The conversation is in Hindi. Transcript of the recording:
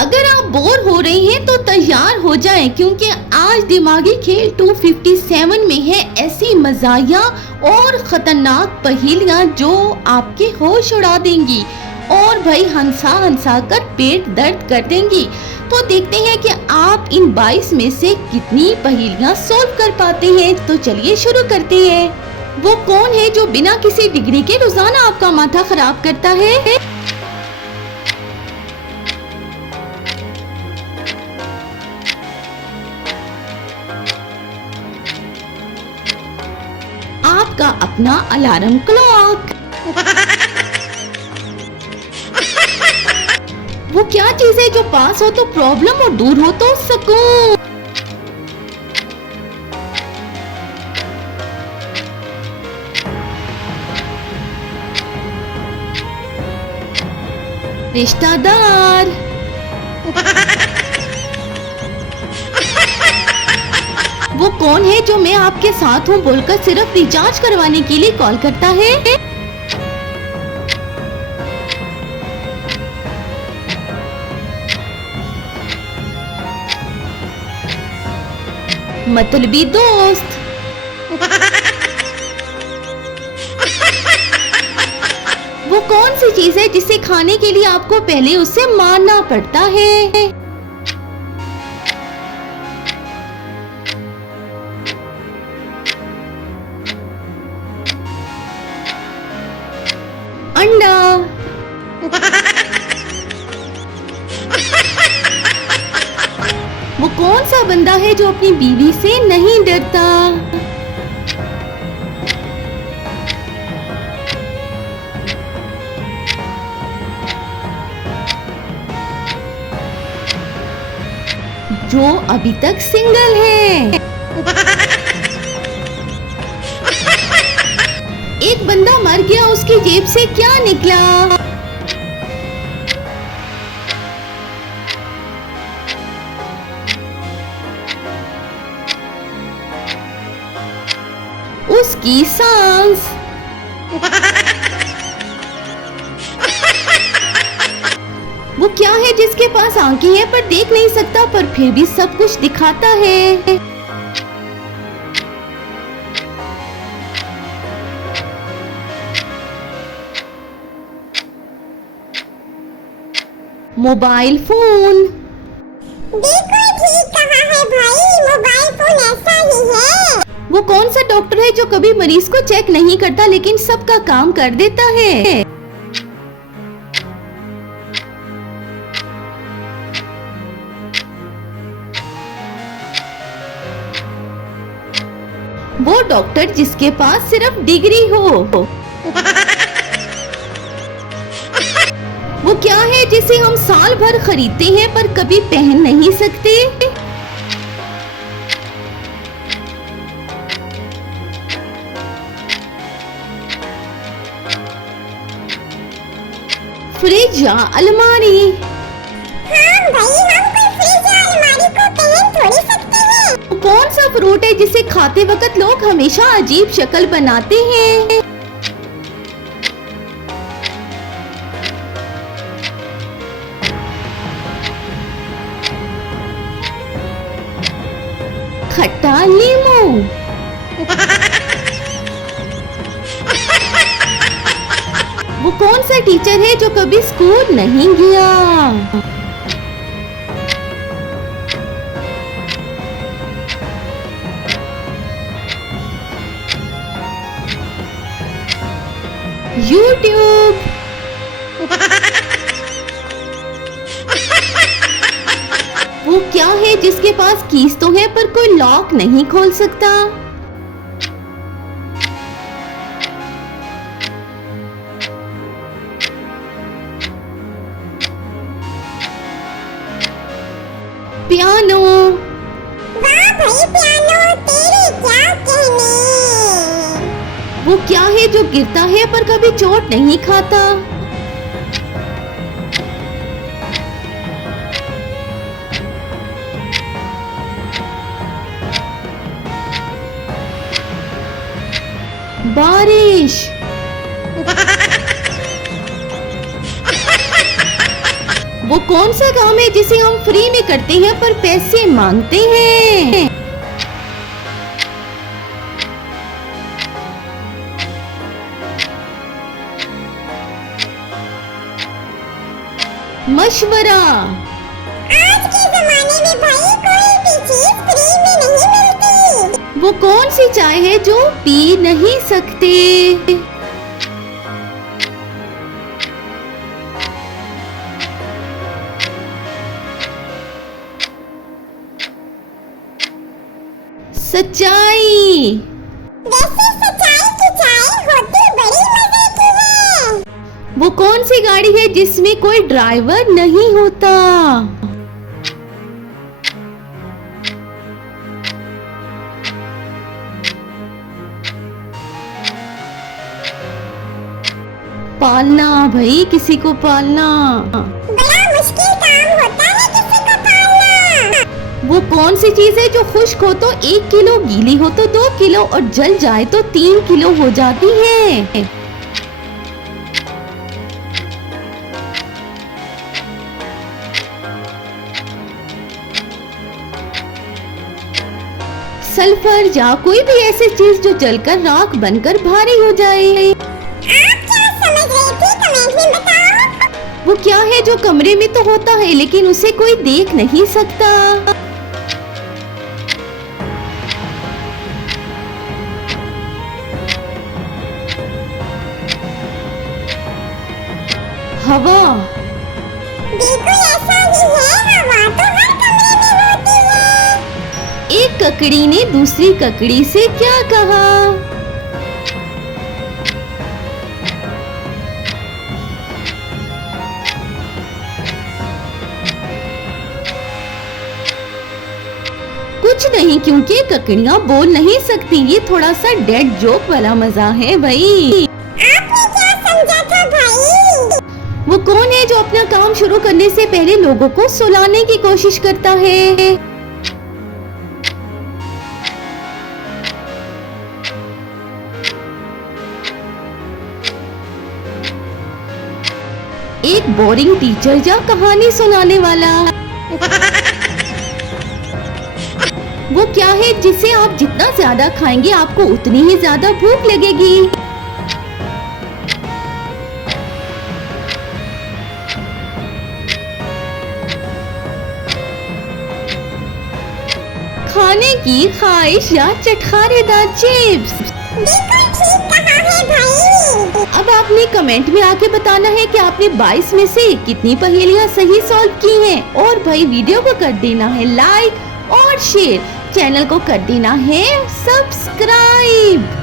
अगर आप बोर हो रहे हैं तो तैयार हो जाएं, क्योंकि आज दिमागी खेल 257 में है ऐसी मज़ाहिया और खतरनाक पहेलियां जो आपके होश उड़ा देंगी और भाई हंसा हंसा कर पेट दर्द कर देंगी। तो देखते हैं कि आप इन 22 में से कितनी पहेलियां सॉल्व कर पाते हैं। तो चलिए शुरू करते हैं। वो कौन है जो बिना किसी डिग्री के रोजाना आपका माथा खराब करता है? आपका अपना अलार्म क्लॉक। वो क्या चीज है जो पास हो तो प्रॉब्लम और दूर हो तो सुकून? रिश्तेदार। वो कौन है जो मैं आपके साथ हूँ बोलकर सिर्फ रिचार्ज करवाने के लिए कॉल करता है? मतलबी दोस्त। वो कौन सी चीज है जिसे खाने के लिए आपको पहले उससे मारना पड़ता है? अंडा। वो कौन सा बंदा है जो अपनी बीवी से नहीं डरता? जो अभी तक सिंगल है। एक बंदा मर गया, उसकी जेब से क्या निकला? उसकी सांस। वो क्या है जिसके पास आंखें हैं पर देख नहीं सकता, पर फिर भी सब कुछ दिखाता है? Mobile phone. बिल्कुल ठीक कहा है भाई, मोबाइल फोन ऐसा ही है। वो कौन सा डॉक्टर है जो कभी मरीज को चेक नहीं करता लेकिन सबका काम कर देता है? वो डॉक्टर जिसके पास सिर्फ डिग्री हो। वो क्या है जिसे हम साल भर खरीदते हैं पर कभी पहन नहीं सकते? फ्रिज या अलमारी। हाँ भाई, हम कोई फ्रिज या अलमारी को पहन थोड़ी सकते हैं। कौन सा फ्रूट है जिसे खाते वक्त लोग हमेशा अजीब शक्ल बनाते हैं? खट्टा नींबू। वो कौन सा टीचर है जो कभी स्कूल नहीं गया? यूट्यूब। वो क्या है जिसके पास कीज तो है पर कोई लॉक नहीं खोल सकता? पियानो। वाह भाई पियानो, तेरे क्या कहने। वो क्या है जो गिरता है पर कभी चोट नहीं खाता? बारिश। वो कौन सा काम है जिसे हम फ्री में करते हैं पर पैसे मांगते हैं? मशवरा। आज के जमाने में भाई कोई भी चीज फ्री में नहीं मिलती। वो कौन सी चाय है जो पी नहीं सकते? सच्चाई। वैसे सच्चाई की चाय होती बड़ी मजे की है। वो कौन सी गाड़ी है जिसमें कोई ड्राइवर नहीं होता? पालना भाई, किसी को पालना। बड़ा मुश्किल काम होता है किसी को पालना। वो कौन सी चीज है जो खुश्क हो तो 1 किलो, गीली हो तो 2 किलो और जल जाए तो 3 किलो हो जाती है? सल्फर या कोई भी ऐसी चीज जो जलकर राख बनकर भारी हो जाए। आप क्या समझ रही थी कमेंट में बताओ। वो क्या है जो कमरे में तो होता है लेकिन उसे कोई देख नहीं सकता? हवा। बिल्कुल ऐसा ही है, हवा तो हर कमरे में होती है। एक ककड़ी ने दूसरी ककड़ी से क्या कहा? कुछ नहीं, क्योंकि ककड़ियाँ बोल नहीं सकती। ये थोड़ा सा डेड जोक वाला मजा है भाई। आपने क्या समझा था भाई? वो कौन है जो अपना काम शुरू करने से पहले लोगों को सुलाने की कोशिश करता है? एक बोरिंग टीचर या कहानी सुनाने वाला। वो क्या है जिसे आप जितना ज्यादा खाएंगे आपको उतनी ही ज्यादा भूख लगेगी? खाने की ख्वाहिश या चटखारेदार चिप्स? बिल्कुल ठीक कहा है भाई। अब आपने कमेंट में आके बताना है कि आपने 22 में से कितनी पहेलियां सही सॉल्व की हैं। और भाई वीडियो को कर देना है लाइक और शेयर, चैनल को कर देना है सब्सक्राइब।